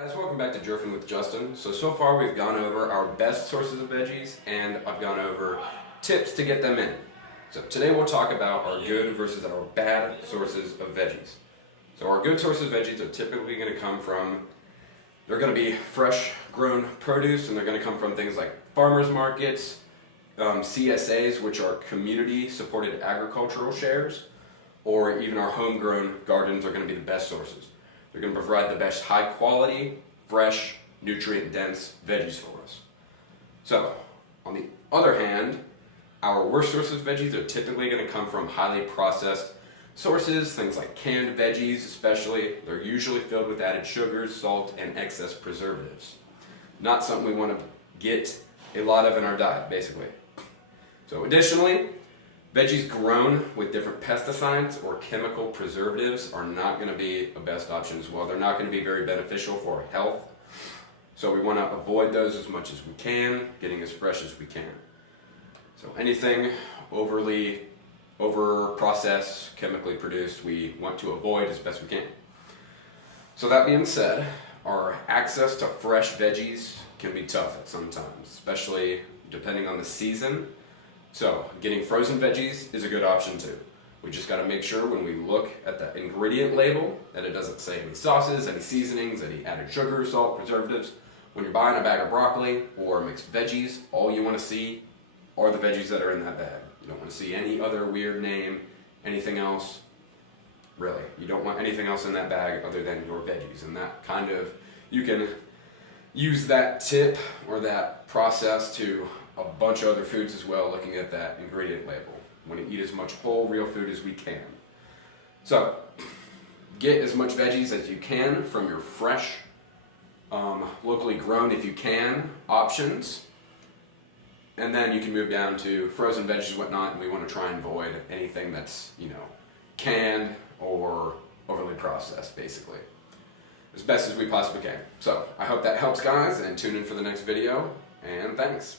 Guys, welcome back to JERFIN with Justin. So far we've gone over our best sources of veggies and I've gone over tips to get them in. So today we'll talk about our good versus our bad sources of veggies. So our good sources of veggies are typically going to come from, they're going to be fresh grown produce, and they're going to come from things like farmers markets, CSAs, which are community supported agricultural shares, or even our homegrown gardens are going to be the best sources. They're going to provide the best high quality, fresh, nutrient dense veggies for us. So, on the other hand, our worst sources of veggies are typically going to come from highly processed sources, things like canned veggies especially. They're usually filled with added sugars, salt, and excess preservatives. Not something we want to get a lot of in our diet, basically. So additionally, veggies grown with different pesticides or chemical preservatives are not going to be a best option as well. They're not going to be very beneficial for our health. So we want to avoid those as much as we can, getting as fresh as we can. So anything over-processed, chemically produced, we want to avoid as best we can. So that being said, our access to fresh veggies can be tough at some times, especially depending on the season. So getting frozen veggies is a good option too. We just got to make sure when we look at the ingredient label that it doesn't say any sauces, any seasonings, any added sugar, salt, preservatives. When you're buying a bag of broccoli or mixed veggies, all you want to see are the veggies that are in that bag. You don't want to see any other weird name, anything else. Really, you don't want anything else in that bag other than your veggies. And that kind of, you can use that tip or that process to a bunch of other foods as well, looking at that ingredient label. We want to eat as much whole, real food as we can. So, get as much veggies as you can from your fresh, locally grown, if you can, options. And then you can move down to frozen veggies and whatnot, and we want to try and avoid anything that's, canned or overly processed, basically, as best as we possibly can. So, I hope that helps, guys, and tune in for the next video, and thanks.